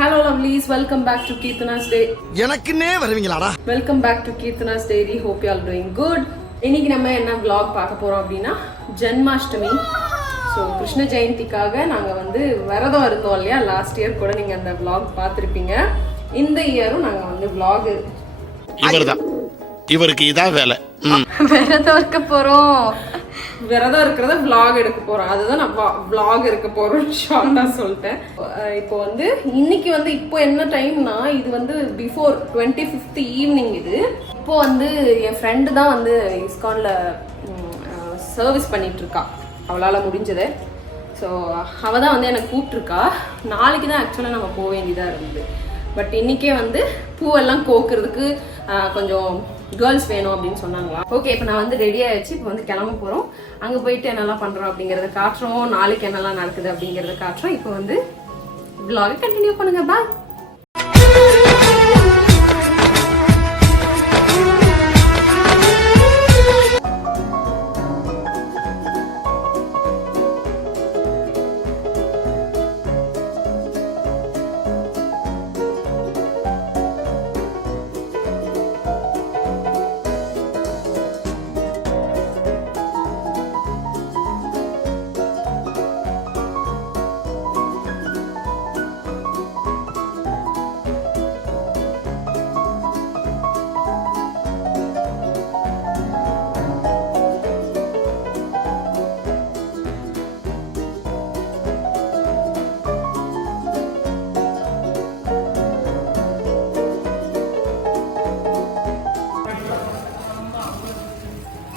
Hello lovelies, welcome back to Keerthana's Day. எனக்குன்னே வருவீங்களாடா. Welcome back to Keerthana's Dairy. Hope you all doing good. இன்னைக்கு நம்ம என்ன vlog பார்க்க போறோம் அப்படின்னா ஜென்மாஷ்டமி. ஸோ கிருஷ்ண ஜெயந்திக்காக நாங்கள் வந்து விரதம் இருந்தோம் இல்லையா, லாஸ்ட் இயர் கூட நீங்கள் அந்த vlog பார்த்துருப்பீங்க. இந்த இயரும் நாங்கள் வந்து vlog இவர்தான், இவருக்கு இதான் வேலை. விரதம் இருக்க போகிறோம். விரதம் இருக்கிறத vlog எடுக்க போகிறோம். அதுதான் நான் vlog எடுக்க போகிறோம் ஷார்ட்டா சொல்லிட்டேன். இப்போ வந்து இன்னைக்கு வந்து இப்போ என்ன டைம்னா, இது வந்து பிஃபோர் 25th ஈவினிங். இது இப்போ வந்து என் ஃப்ரெண்டு தான் வந்து இஸ்கான்ல சர்வீஸ் பண்ணிட்டு இருக்கா, அவளால் முடிஞ்சது. ஸோ அவள் தான் வந்து எனக்கு கூப்பிட்ருக்கா. நாளைக்கு தான் ஆக்சுவலாக நம்ம போக வேண்டியதாக இருந்தது. பட் இன்னைக்கே வந்து பூவெல்லாம் கோக்குறதுக்கு கொஞ்சம் கேர்ள்ஸ் வேணும் அப்படின்னு சொன்னாங்களா. ஓகே, இப்போ நான் வந்து ரெடி ஆயிடுச்சு. இப்போ வந்து கிளம்ப போகிறோம். அங்கே போயிட்டு என்னெல்லாம் பண்ணுறோம் அப்படிங்கிறத காட்டுறோம். நாளைக்கு என்னெல்லாம் நடக்குது அப்படிங்கிறத காட்டுறோம். இப்போ வந்து vlog கண்டினியூ பண்ணுங்க. பாய்.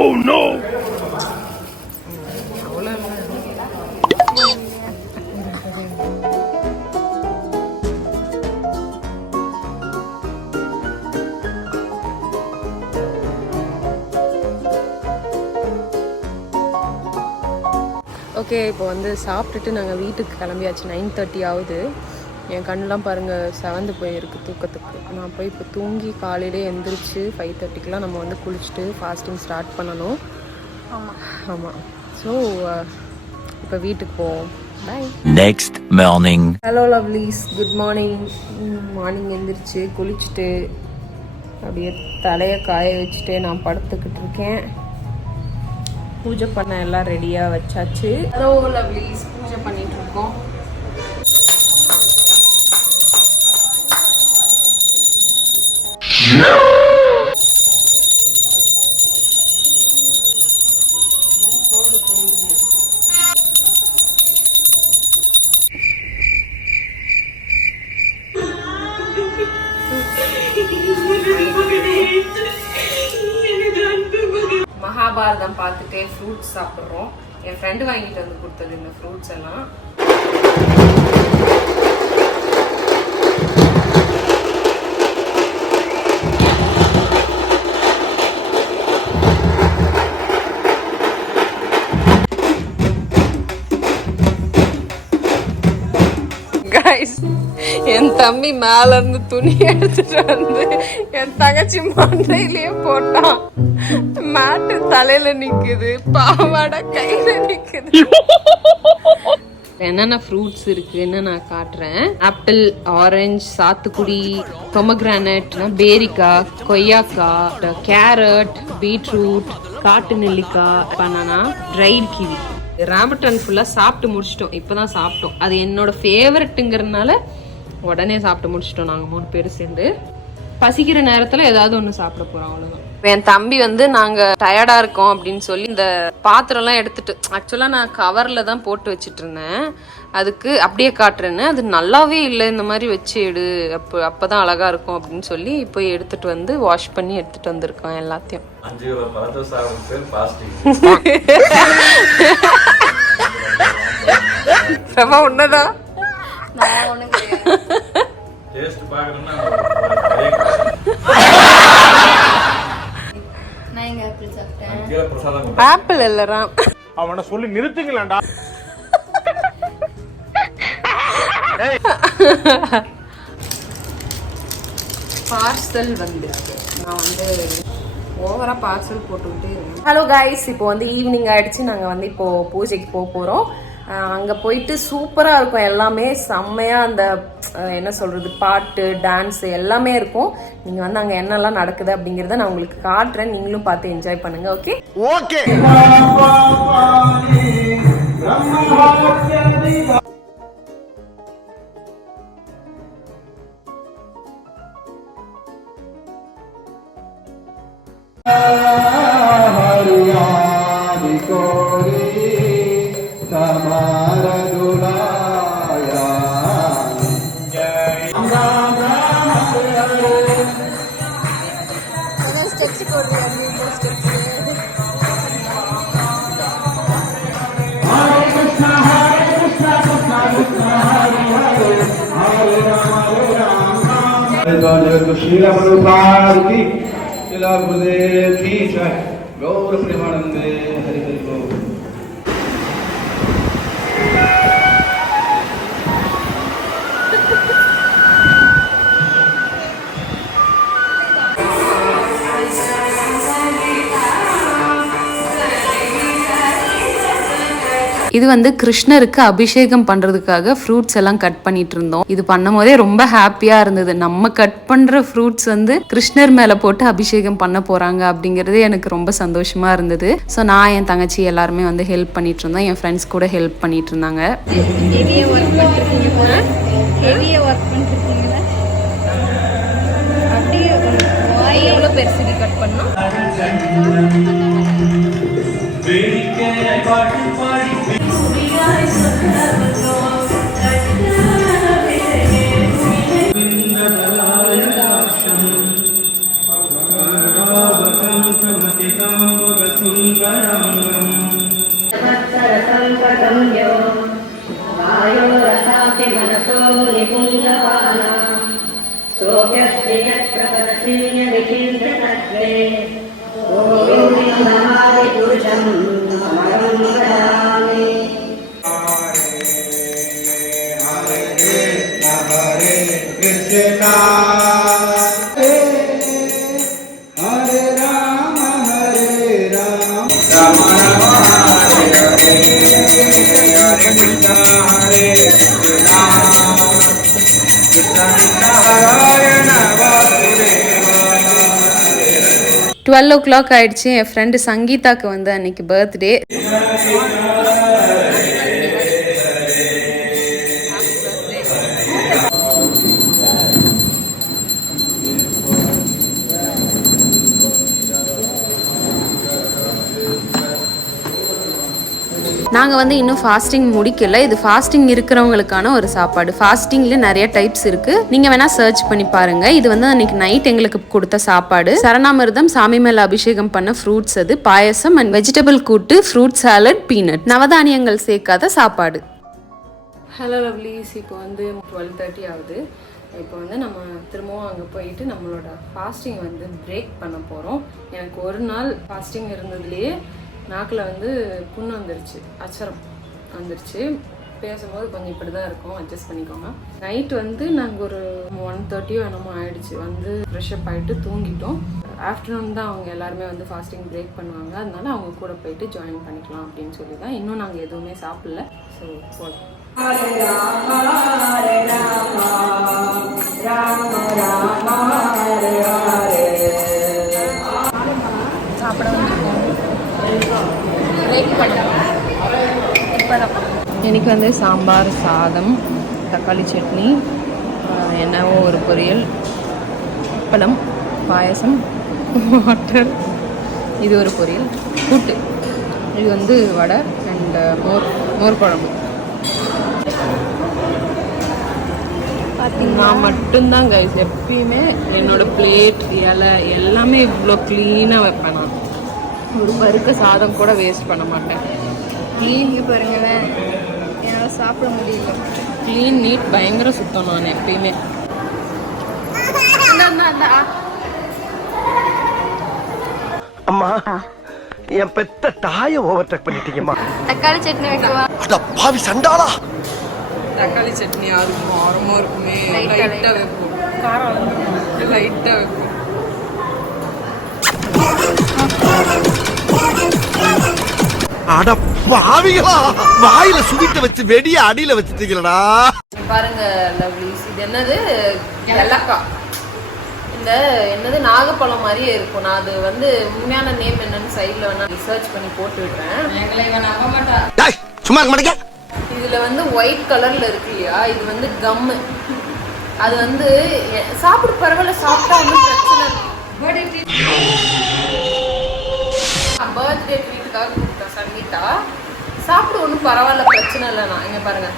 Oh no! ஓகே, இப்போ வந்து சாப்பிட்டுட்டு நாங்கள் வீட்டுக்கு கிளம்பியாச்சு. 9:30 ஆகுது. என் கண்ணெலாம் பாருங்கள் செவந்து போயிருக்கு தூக்கத்துக்கு. நான் போய் இப்போ தூங்கி காலையிலே எழுந்திரிச்சு 5:30க்கெலாம் நம்ம வந்து குளிச்சுட்டு ஃபாஸ்டிங் ஸ்டார்ட் பண்ணணும். ஆமாம். ஸோ இப்போ வீட்டுக்கு போவோம். Bye. Next morning. Hello lovelies, good morning. Morning எழுந்திரிச்சு குளிச்சுட்டு அப்படியே தலையை காய வச்சுட்டு நான் படுத்துக்கிட்டு இருக்கேன். பூஜை பண்ண எல்லாம் ரெடியாக வச்சாச்சு. ஹலோ லவ்லீஸ், பூஜை பண்ணிட்டு இருக்கோம். மகாபாரதம் பார்த்துட்டே ஃப்ரூட்ஸ் சாப்பிட்றோம். என் ஃப்ரெண்டு வாங்கிட்டு வந்து கொடுத்தது இந்த ஃப்ரூட்ஸ் எல்லாம். கைஸ், என் தம்பி மேல இருந்து துணி எடுத்துட்டு வந்து என் தங்கச்சி மண்டையிலேயே போட்டான். மேட்டு தலையில நிக்குது, பாவாடை கையில நிக்குது. என்னென்ன ஃப்ரூட்ஸ் இருக்குன்னு நான் காட்டுறேன். ஆப்பிள், ஆரஞ்சு, சாத்துக்குடி, பொமக்ரானட், பேரிக்காய், கொய்யாக்காய், கேரட், பீட்ரூட், காட்டு நெல்லிக்காய், பனானா, ட்ரைட் கிவி. ராம்பட்டன் ஃபுல்லாக சாப்பிட்டு முடிச்சிட்டோம். இப்போதான் சாப்பிட்டோம். அது என்னோட ஃபேவரட்டுங்கிறதுனால உடனே சாப்பிட்டு முடிச்சிட்டோம் நாங்கள் 3 பேர் சேர்ந்து. பசிக்கிற நேரத்தில் ஏதாவது ஒன்று சாப்பிட போகிறோம், அவ்வளோதான். என் தம்பி வந்து நாங்கள் டயர்டாக இருக்கோம் அப்படின்னு சொல்லி இந்த பாத்திரம்லாம் எடுத்துட்டு, ஆக்சுவலாக நான் கவரில் தான் போட்டு வச்சுட்டு இருந்தேன். அதுக்கு அப்படியே காட்டுறேன்னு, அது நல்லாவே இல்லை, இந்த மாதிரி வச்சு எடு, அப்போ தான் அழகாக இருக்கும் அப்படின்னு சொல்லி இப்போ எடுத்துகிட்டு வந்து வாஷ் பண்ணி எடுத்துகிட்டு வந்திருக்கான் எல்லாத்தையும். ரொம்ப உன்னதான் ஆப்பிள் இல்ல, அவனை சொல்லி நிறுத்துங்களேன்டா. பார்சல் வந்திருக்கு. நான் வந்து ஓவரா பார்சல் போட்டுக்கிட்டே இருக்கேன். ஹலோ கைஸ், இப்போ வந்து ஈவினிங் ஆயிடுச்சு. நாங்கள் வந்து இப்போ பூஜைக்கு போக போகிறோம். அங்கே போயிட்டு சூப்பராக இருக்கும், எல்லாமே செம்மையாக. அந்த என்ன சொல்கிறது, பாட்டு டான்ஸு எல்லாமே இருக்கும். நீங்கள் வந்து அங்கே என்னெல்லாம் நடக்குது அப்படிங்கிறத நான் உங்களுக்கு காட்டுறேன், நீங்களும் பார்த்து என்ஜாய் பண்ணுங்கள். Okay okay. शीला मनोकार की शीला गुरुदेव की जय। गौर प्रेमानंदे हरि हरि बोल। இது வந்து கிருஷ்ணருக்கு அபிஷேகம் பண்றதுக்காக ஃப்ரூட்ஸ் எல்லாம் கட் பண்ணிட்டு இருந்தோம். இது பண்ணும் போதே ரொம்ப ஹாப்பியா இருந்தது. நம்ம கட் பண்ற ஃப்ரூட்ஸ் வந்து கிருஷ்ணர் மேல போட்டு அபிஷேகம் பண்ண போறாங்க அப்படிங்கறதே எனக்கு ரொம்ப சந்தோஷமா இருந்தது. ஸோ நான் என் தங்கச்சி எல்லாருமே வந்து ஹெல்ப் பண்ணிட்டு இருந்தோம், என் ஃப்ரெண்ட்ஸ் கூட ஹெல்ப் பண்ணிட்டு இருந்தாங்க. எவ்வளோ பெருசு கட் பண்ணோம். டுவெல் ஓ கிளாக் ஆயிடுச்சு. என் ஃப்ரெண்டு சங்கீதாக்கு வந்து அன்னைக்கு பர்த்டே. நாங்கள் வந்து இன்னும் ஃபாஸ்டிங் முடிக்கல. இது ஃபாஸ்டிங் இருக்கிறவங்களுக்கான ஒரு சாப்பாடு. ஃபாஸ்டிங்ல நிறைய டைப்ஸ் இருக்கு, நீங்க வேணா சர்ச் பண்ணி பாருங்க. இது வந்து அன்னைக்கு நைட் எங்களுக்கு கொடுத்த சாப்பாடு. சரணாமிர்தம், சாமி மேல அபிஷேகம் பண்ண ஃப்ரூட்ஸ், அது பாயசம் அண்ட் வெஜிடபிள் கூட்டு, ஃப்ரூட் சாலட், பீனட், நவதானியங்கள் சேர்க்காத சாப்பாடு. ஹலோ லவ்லீஸ், இப்போ வந்து 12:30 ஆகுது. இப்போ வந்து நம்ம திரும்பவும் அங்கே போயிட்டு நம்மளோட ஃபாஸ்டிங் வந்து பிரேக் பண்ண போகிறோம். எனக்கு ஒரு நாள் ஃபாஸ்டிங் இருந்ததுலேயே நாக்கில் வந்து புண்ணு வந்துருச்சு, அச்சரம் வந்துருச்சு. பேசும்போது கொஞ்சம் இப்படி தான் இருக்கும், அட்ஜஸ்ட் பண்ணிக்கோங்க. நைட் வந்து நாங்கள் ஒரு 1:30 என்னமோ ஆயிடுச்சு, வந்து ஃப்ரெஷ்அப் ஆகிட்டு தூங்கிட்டோம். ஆஃப்டர்நூன் தான் அவங்க எல்லாருமே வந்து ஃபாஸ்டிங் பிரேக் பண்ணுவாங்க, அதனால அவங்க கூட போயிட்டு ஜாயின் பண்ணிக்கலாம் அப்படின்னு சொல்லி தான். இன்னும் நாங்கள் எதுவுமே சாப்பிடல. ஸோ போகலாம். சாப்பிட எனக்கு வந்து சாம்பார் சாதம், தக்காளி சட்னி, என்னவோ ஒரு பொரியல், அப்பளம், பாயசம், வாட்டர், இது ஒரு பொரியல், கூட்டு, இது வந்து வடை அண்ட் மோர் குழம்பு. நான் மட்டும்தான் கைஸ் எப்பயுமே என்னோட பிளேட் இலை எல்லாமே இவ்வளோ க்ளீனாக வைப்பேன். நான் ஒரு பருக்க சாதம் கூட வேஸ்ட் பண்ண மாட்டேன். க்ளீன் பாருங்களேன், என்னால் சாப்பிட முடியல. க்ளீன் நீட் பயங்கர சுத்தம் நான் எப்பயுமே. அம்மா, என் பெத்த தாயை ஓவர்டேக் பண்ணிட்டீங்கம்மா. தக்காளி சட்னி வைக்கவா? அட பாவி சண்டாளா. தக்காளி சட்னி யாருக்கும் ஆரமாக இருக்குமே, லைட்டாக வைப்போம். காரம் லைட்டாக வைப்போம். அட பாவிகளா, வாயில சுவிட்ட வச்சு வெடிய அடியில வச்சுட்டீங்களடா. பாருங்க லவ்லிஸ், இது என்னது ஏலக்காய், இந்த என்னது நாகப்பழம் மாதிரியே இருக்கும். நான் அது வந்து உண்மையான நேம் என்னன்னு சைட்ல வேணா ரிசர்ச் பண்ணி போட்டு விடுறேன். சும்மா இருக்க மாட்டேங்க. இதுல வந்து ஒயிட் கலர்ல இருக்கு இல்லையா, இது வந்து கம்மு. அது வந்து சாப்பிட பரவாயில்ல, சாப்பிட்டா ஒன்றும் பிரச்சனை இல்லை. பர்த்டே ட்ரீட்டுக்காக கொடுத்தேன் சங்கீதா, சாப்பிட ஒன்றும் பரவாயில்ல, பிரச்சனை இல்லை. நான் இங்க பாருங்க,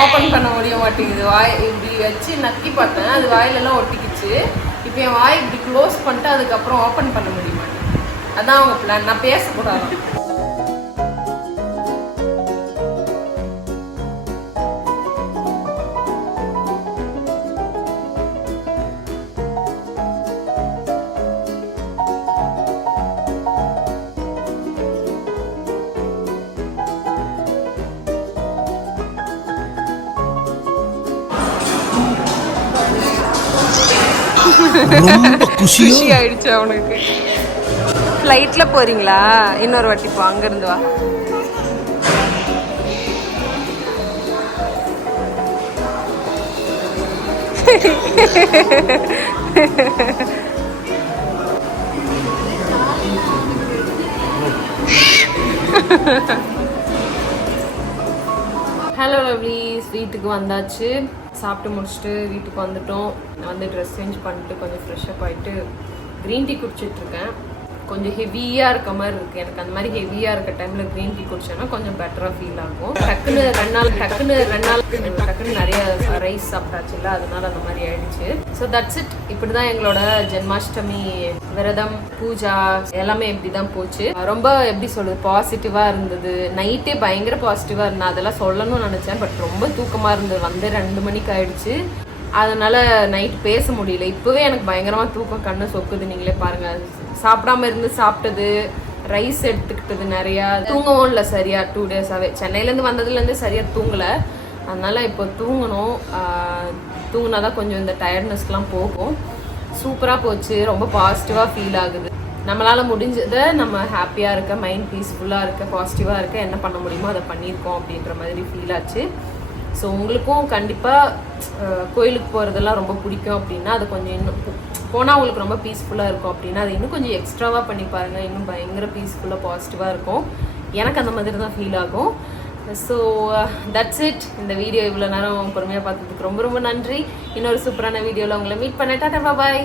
ஓப்பன் பண்ண முடிய மாட்டேங்குது. வாய் இப்படி வச்சு நக்கி பார்த்தேன், அது வாயிலெல்லாம் ஒட்டிக்கிச்சு. இப்போ என் வாய் இப்படி க்ளோஸ் பண்ணிட்டு அதுக்கப்புறம் ஓப்பன் பண்ண முடிய மாட்டேங்குது. அதான் அவங்க பிளான், நான் பேசக்கூடாது. ரொம்ப குஷி ஆயிடுச்சு அவனுக்கு. ஃப்ளைட்ல போறீங்களா? இன்னொரு வாட்டி போ, அங்க இருந்து வா. ஹலோ லவ்லீஸ், வீட்டுக்கு வந்தாச்சு. சாப்பிட்டு முடிச்சுட்டு வீட்டுக்கு வந்துட்டோம். நான் வந்து ட்ரெஸ் சேஞ்ச் பண்ணிட்டு கொஞ்சம் ஃப்ரெஷ்அப் ஆகிட்டு க்ரீன் டீ குடிச்சிட்ருக்கேன். கொஞ்சம் ஹெவியாக இருக்க மாதிரி இருக்குது எனக்கு. அந்த மாதிரி ஹெவியாக இருக்க டைமில் க்ரீன் டீ குடிச்சேன்னா கொஞ்சம் பெட்டராக ஃபீல் ஆகும். டக்குன்னு ரெண்டு நாள் நிறைய ரைஸ் சாப்பிட்டாச்சுல்ல, அதனால அந்த மாதிரி ஆயிடுச்சு. So that's it. இப்படி தான் எங்களோட ஜென்மாஷ்டமி விரதம், பூஜா எல்லாமே இப்படி தான் போச்சு. ரொம்ப எப்படி சொல்றது, பாசிட்டிவாக இருந்தது. நைட்டே பயங்கர பாசிட்டிவாக இருந்தேன். அதெல்லாம் சொல்லணும்னு நினச்சேன், பட் ரொம்ப தூக்கமாக இருந்தது. வந்து 2 மணிக்கு ஆயிடுச்சு. அதனால நைட் பேச முடியல. இப்போவே எனக்கு பயங்கரமாக தூக்கம், கண்ணு சொக்குது. நீங்களே பாருங்க, சாப்பிடாம இருந்து சாப்பிட்டது, ரைஸ் எடுத்துக்கிட்டது நிறையா, தூங்கவும் இல்லை சரியா. 2 டேஸாகவே சென்னையிலேருந்து வந்ததுலேருந்து சரியாக தூங்கலை. அதனால இப்போ தூங்கணும். தூங்கினா தான் கொஞ்சம் இந்த டயர்ட்னஸ்லாம் போகும். சூப்பராக போச்சு. ரொம்ப பாசிட்டிவாக ஃபீல் ஆகுது. நம்மளால் முடிஞ்சதை நம்ம ஹாப்பியாக இருக்க, மைண்ட் பீஸ்ஃபுல்லாக இருக்க, பாசிட்டிவாக இருக்க என்ன பண்ண முடியுமோ அதை பண்ணியிருக்கோம் அப்படின்ற மாதிரி ஃபீல் ஆச்சு. ஸோ உங்களுக்கும் கண்டிப்பாக கோயிலுக்கு போகிறதெல்லாம் ரொம்ப பிடிக்கும் அப்படின்னா அது கொஞ்சம் இன்னும் போனால் உங்களுக்கு ரொம்ப பீஸ்ஃபுல்லாக இருக்கும் அப்படின்னா அது இன்னும் கொஞ்சம் எக்ஸ்ட்ராவாக பண்ணி பாருங்கள். இன்னும் பயங்கர பீஸ்ஃபுல்லாக பாசிட்டிவாக இருக்கும். எனக்கு அந்த மாதிரி தான் ஃபீல் ஆகும். So that's it. இந்த வீடியோ இவ்வளோ நேரம் பொறுமையாக பார்த்ததுக்கு ரொம்ப ரொம்ப நன்றி. இன்னொரு சூப்பரான வீடியோவில் உங்களை மீட் பண்ண. டாடா பாய்.